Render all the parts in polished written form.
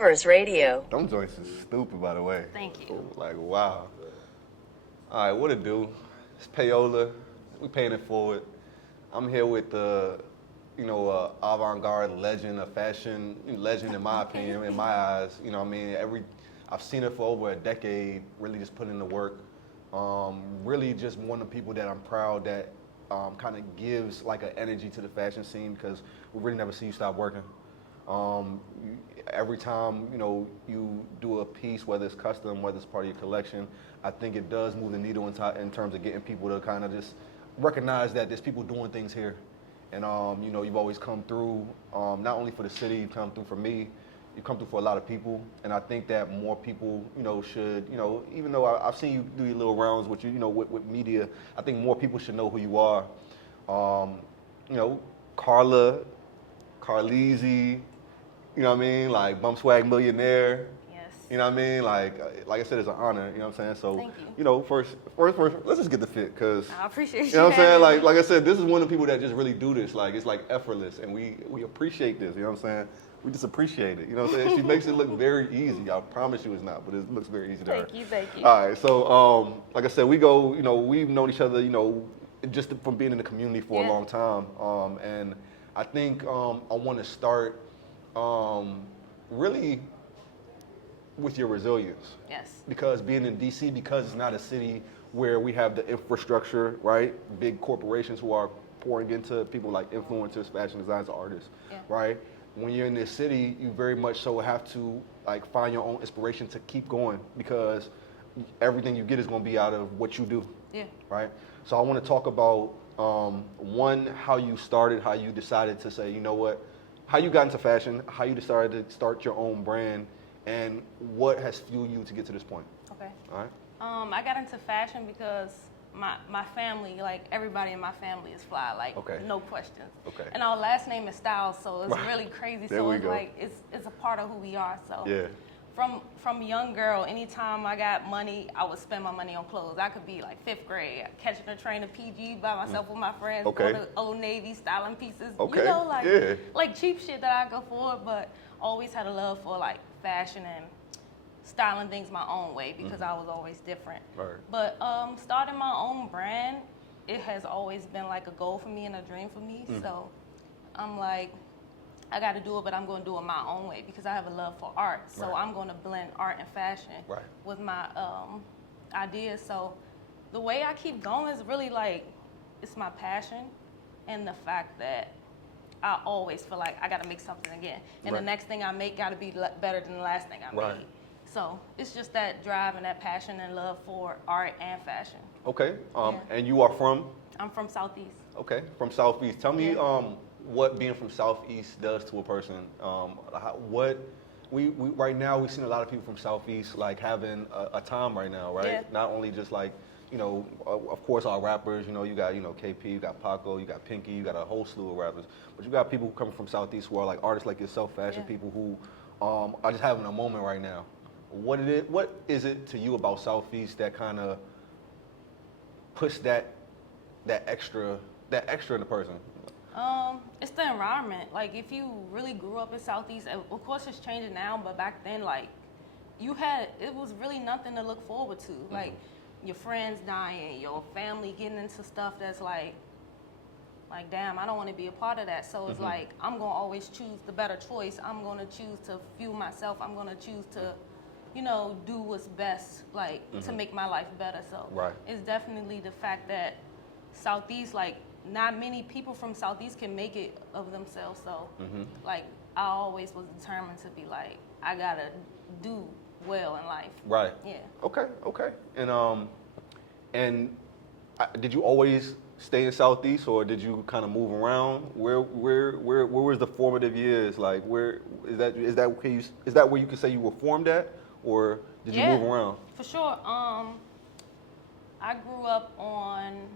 Radio. Them joints is stupid, by the way. Thank you. Like, wow. All right, what it do? It's Payola. We paying it forward. I'm here with the, avant-garde legend of fashion, legend in my opinion, in my eyes. You know what I mean? I've seen her for over a decade, really just putting in the work. Really just one of the people that I'm proud that kind of gives like an energy to the fashion scene because we really never see you stop working. Every time you do a piece, whether it's custom, whether it's part of your collection, I think it does move the needle in terms of getting people to kind of just recognize that there's people doing things here, and you've always come through not only for the city, you've come through for me, you've come through for a lot of people, and I think that more people should even though I've seen you do your little rounds with with media, I think more people should know who you are. Karla, Carleezy. You know what I mean? Like Bumswag millionaire. Yes. You know what I mean? Like I said, it's an honor. You know what I'm saying? So, thank you. First, let's just get the fit, cause I appreciate you. You know what I'm saying? Like I said, this is one of the people that just really do this. Like it's like effortless, and we appreciate this. You know what I'm saying? We just appreciate it. You know what I'm saying? She makes it look very easy. I promise you, it's not, but it looks very easy to her. Thank you. All right. So, like I said, we go. We've known each other. Just from being in the community for a long time. And I think I want to start. Really with your resilience. Yes. Because being in DC, because it's not a city where we have the infrastructure, right? Big corporations who are pouring into people like influencers, fashion designers, artists, right? When you're in this city, you very much so have to like find your own inspiration to keep going because everything you get is going to be out of what you do. Yeah. Right? So I want to talk about one, how you started, how you decided to say, you know what, how you got into fashion, how you decided to start your own brand, and what has fueled you to get to this point. Okay. All right. I got into fashion because my family, like everybody in my family is fly, like no questions. Okay. And our last name is Styles, so it's really crazy. There so we it's go. like it's a part of who we are. So Yeah. From a young girl, anytime I got money, I would spend my money on clothes. I could be like 5th grade, catching a train to PG by myself with my friends, going to Old Navy, styling pieces. Okay. Like cheap shit that I go for, but always had a love for like fashion and styling things my own way because I was always different. Right. But starting my own brand, it has always been like a goal for me and a dream for me. So I'm like, I got to do it, but I'm going to do it my own way because I have a love for art. So I'm going to blend art and fashion with my ideas. So the way I keep going is really like, it's my passion and the fact that I always feel like I got to make something again. And the next thing I make got to be better than the last thing I made. So it's just that drive and that passion and love for art and fashion. Okay. And you are from? I'm from Southeast. Okay, from Southeast. Tell me what being from Southeast does to a person. We right now we've seen a lot of people from Southeast like having a time right now, right? Yeah. Not only just like of course our rappers. You got KP, you got Paco, you got Pinky, you got a whole slew of rappers. But you got people who come from Southeast who are like artists like yourself, fashion people who are just having a moment right now. What is it to you about Southeast that kind of puts that extra in the person? It's the environment. Like if you really grew up in Southeast, of course it's changing now, but back then like it was really nothing to look forward to. Like your friends dying, your family getting into stuff that's like damn, I don't want to be a part of that. So it's like I'm gonna always choose the better choice. I'm gonna choose to fuel myself. I'm gonna choose to do what's best, like to make my life better. So it's definitely the fact that Southeast, like not many people from Southeast can make it of themselves. So like I always was determined to be like, I gotta do well in life. Right. Yeah. Okay. And did you always stay in Southeast, or did you kind of move around? Where was the formative years? Like where is that where you can say you were formed at? Or did you move around? For sure. I grew up on,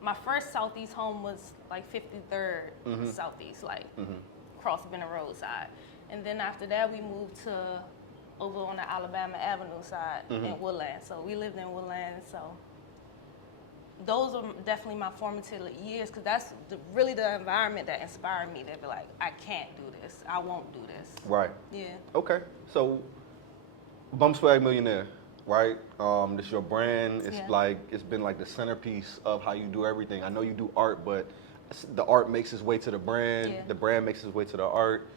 my first Southeast home was like 53rd Southeast, like across Benner Road side. And then after that, we moved to over on the Alabama Avenue side in Woodland. So we lived in Woodland. So those are definitely my formative years because that's really the environment that inspired me to be like, I can't do this. I won't do this. Right. Yeah. Okay. So, Bumswag Millionaire, right? This your brand. It's like it's been like the centerpiece of how you do everything. I know you do art, but the art makes its way to the brand. Yeah. The brand makes its way to the art.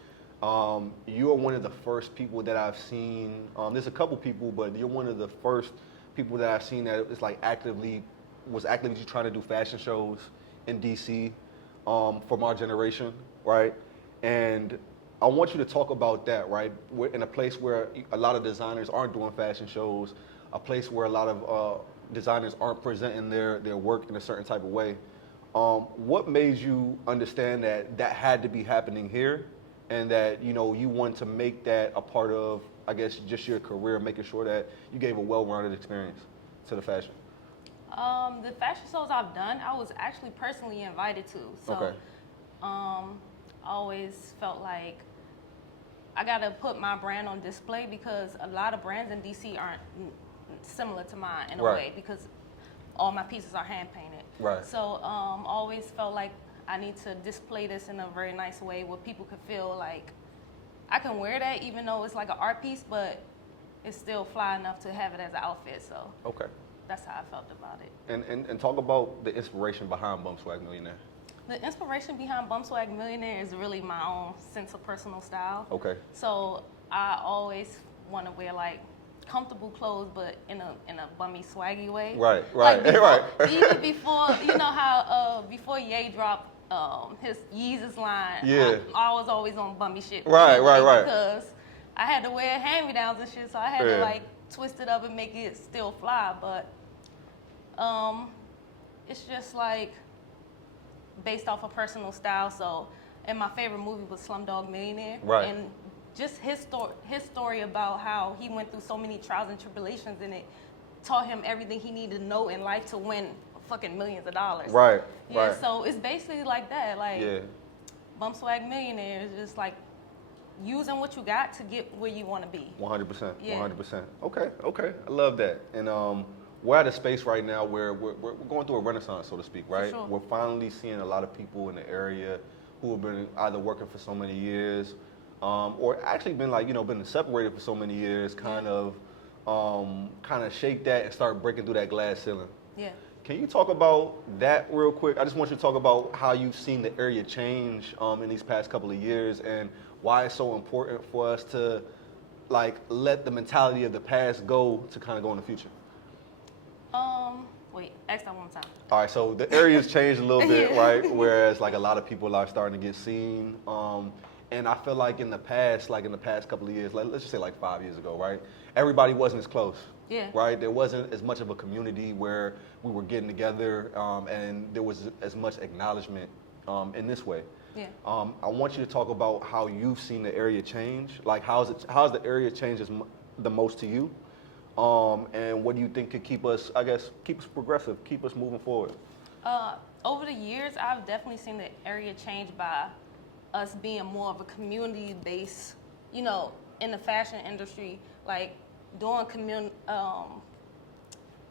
You are one of the first people that I've seen. There's a couple people, but you're one of the first people that I've seen that is like actively trying to do fashion shows in DC from our generation, right? And I want you to talk about that, right? We're in a place where a lot of designers aren't doing fashion shows, a place where a lot of designers aren't presenting their work in a certain type of way. What made you understand that that had to be happening here, and that you wanted to make that a part of, I guess, just your career, making sure that you gave a well-rounded experience to the fashion? The fashion shows I've done, I was actually personally invited to. So, Okay. I always felt like I gotta put my brand on display because a lot of brands in DC aren't similar to mine in a way because all my pieces are hand painted. Right. So, always felt like I need to display this in a very nice way where people could feel like I can wear that even though it's like an art piece, but it's still fly enough to have it as an outfit. So. Okay. That's how I felt about it. And talk about the inspiration behind Bumswag Millionaire. The inspiration behind Bumswag Millionaire is really my own sense of personal style. Okay. So I always want to wear like comfortable clothes, but in a bummy swaggy way. Right. Like before, Right. Even before, you know how before Ye dropped his Yeezus line, I was always on bummy shit. Right. Because I had to wear hand-me-downs and shit, so I had to like twist it up and make it still fly, but it's just like based off of personal style. So, and my favorite movie was Slumdog Millionaire, and just his story about how he went through so many trials and tribulations, and it taught him everything he needed to know in life to win fucking millions of dollars. Right. So it's basically like that. Like Bumswag Millionaire is just like using what you got to get where you want to be. 100%. 100%. Okay. I love that. And we're at a space right now where we're going through a renaissance, so to speak, right? For sure. We're finally seeing a lot of people in the area who have been either working for so many years, or actually been been separated for so many years, kind of shake that and start breaking through that glass ceiling. Yeah. Can you talk about that real quick? I just want you to talk about how you've seen the area change in these past couple of years and why it's so important for us to let the mentality of the past go to kind of go in the future. Wait, ask that one time. All right, so the area's changed a little bit, right? Whereas a lot of people are starting to get seen. And I feel like in the past couple of years, let's just say 5 years ago, right? Everybody wasn't as close. Yeah. Right? There wasn't as much of a community where we were getting together and there was as much acknowledgement in this way. Yeah. I want you to talk about how you've seen the area change. How's the area changed the most to you? And what do you think could keep us progressive, keep us moving forward? Over the years, I've definitely seen the area change by us being more of a community base, in the fashion industry, doing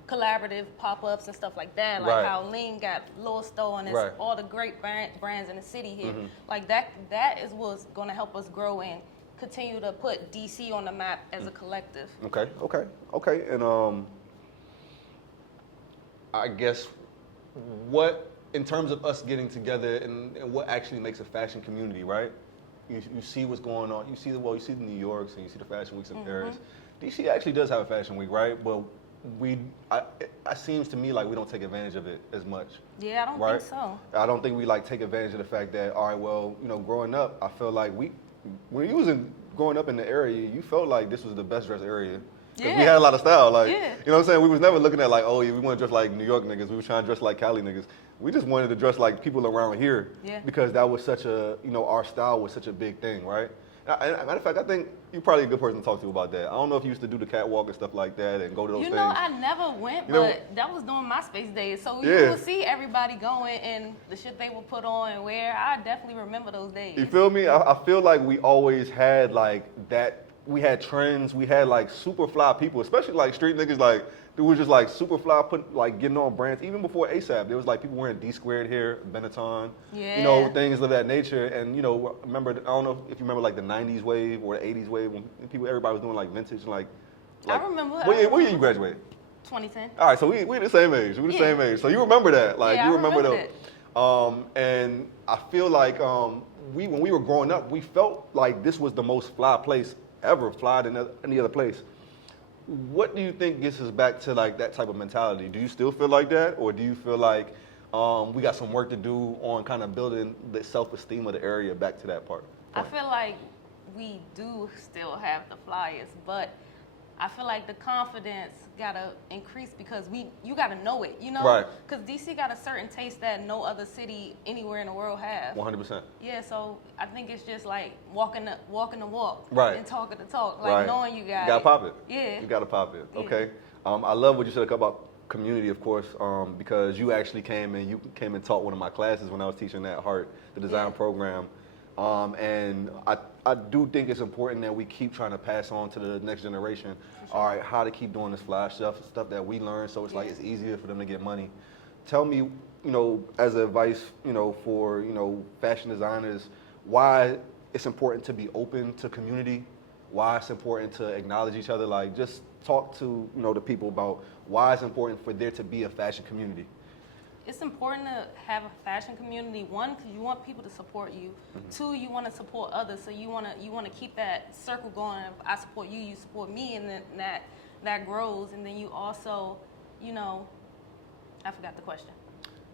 collaborative pop-ups and stuff like that, how Lean got Lil Stowe and all the great brands in the city here. Mm-hmm. That is what's going to help us grow and continue to put DC on the map as a collective. Okay. And I guess what, in terms of us getting together and what actually makes a fashion community, right? You see what's going on. You see the New Yorks and you see the fashion weeks in Paris. DC actually does have a fashion week, right? But it seems to me like we don't take advantage of it as much. Yeah, I don't think so. I don't think we take advantage of the fact that, all right, well, growing up, I feel like when you was growing up in the area, you felt like this was the best dressed area. Because we had a lot of style. You know what I'm saying? We was never looking at we want to dress like New York niggas. We were trying to dress like Cali niggas. We just wanted to dress like people around here. Yeah. Because that was such a, our style was such a big thing, right? Matter of fact, I think you're probably a good person to talk to about that. I don't know if you used to do the catwalk and stuff like that and go to those things. I never went, but that was during MySpace days. So you would see everybody going and the shit they would put on and wear. I definitely remember those days. You feel me? I feel like we always had that we had trends, we had like super fly people, especially like street niggas, like they was just like super fly, getting on brands. Even before ASAP, there was like people wearing D squared hair, Benetton, Yeah. you know, things of that nature. And you know, remember, I don't know if you remember like the '90s wave or the '80s wave when everybody was doing like vintage and like. I remember. What year you graduated? 2010. All right, so we the same age. We the same age. So you remember that, like Yeah, you I remember remember the. And I feel like when we were growing up, we felt like this was the most fly place ever, fly than any other place. What do you think gets us back to like that type of mentality? Do you still feel like that, or do you feel like we got some work to do on kind of building the self-esteem of the area back to that part? I feel like we do still have the flyers, but I feel like the confidence gotta increase because you gotta know it, you know? Right. Because DC got a certain taste that no other city anywhere in the world have. 100%. Yeah, so I think it's just like walking the walk, Right. and talking the talk, like Right. knowing you got You gotta pop it. Yeah. You gotta pop it. Yeah. Okay. I love what you said about community, of course, because you actually came and taught one of my classes when I was teaching at Heart, the design program. And I do think it's important that we keep trying to pass on to the next generation, all right, how to keep doing this flash stuff that we learned, so it's like it's easier for them to get money. Tell me, you know, as advice, you know, for, you know, fashion designers, why it's important to be open to community, why it's important to acknowledge each other, like just talk to, you know, the people about why it's important for there to be a fashion community. It's important to have a fashion community. One, because you want people to support you. Two, you want to support others, so you want to keep that circle going. If I support you, you support me, and then that grows. And then you also, you know, I forgot the question.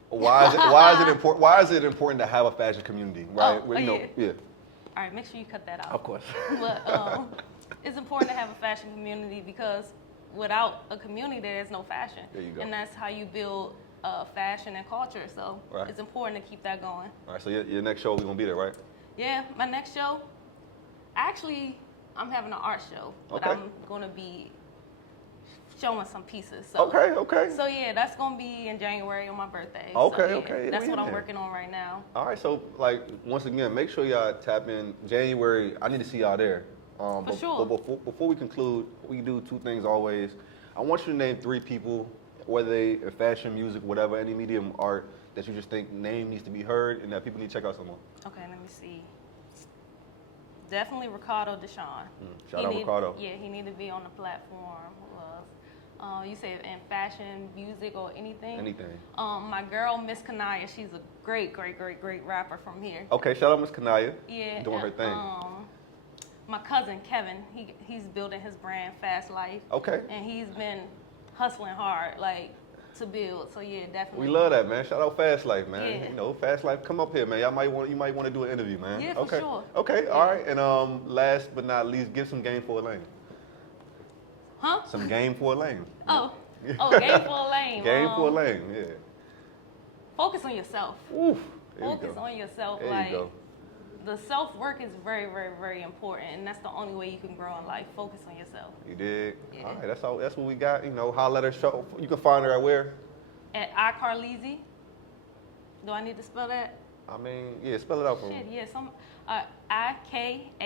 Why is it important to have a fashion community, right? Yeah. All right, make sure you cut that out. Of course. But it's important to have a fashion community because without a community, there is no fashion. There you go. And that's how you build fashion and culture. So it's important to keep that going. All right, so your next show, we're going to be there, right? Yeah, my next show, actually, I'm having an art show, but I'm going to be showing some pieces. So, Okay. So yeah, that's going to be in January on my birthday. Okay. That's what I'm working on right now. All right, so like once again, make sure y'all tap in January. I need to see y'all there. For sure. But before we conclude, we do two things always. I want you to name three people, whether they are fashion, music, whatever, any medium art that you just think name needs to be heard and that people need to check out some more. Okay, let me see. Definitely Ricardo Deshawn. Shout out Ricardo. Yeah, he need to be on the platform. Who else? You say in fashion, music, or anything? Anything. My girl, Miss Kanaya, she's a great rapper from here. Okay, shout out Miss Kanaya. Yeah. Doing her thing. My cousin, Kevin, he's building his brand, Fast Life. Okay. And he's been hustling hard, like, to build. So yeah, definitely. We love that, man. Shout out Fast Life, man. Yeah. You know, Fast Life, come up here, man. You might want to do an interview, man. Yeah, for sure. Okay, all right. And last but not least, give some game for a lane. Huh? Some game for a lane. Oh, game for a lane. Game for a lane, yeah. Focus on yourself. Oof. Focus on yourself. There you go. The self-work is very, very, very important, and that's the only way you can grow in life. Focus on yourself. You dig? Yeah. All right, that's what we got. You know, holla at her show. You can find her at where? At iCarleezy. Do I need to spell that? I mean, yeah, spell it out for me. Shit, yeah. IKARLEEZY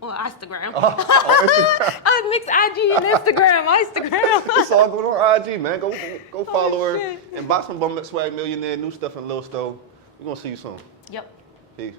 on Instagram. I mix IG and Instagram. It's all good on IG, man. Go follow her shit. and buy some Bumswag Millionaire, new stuff in Lil Stowe. We're gonna see you soon. Yep. Peace.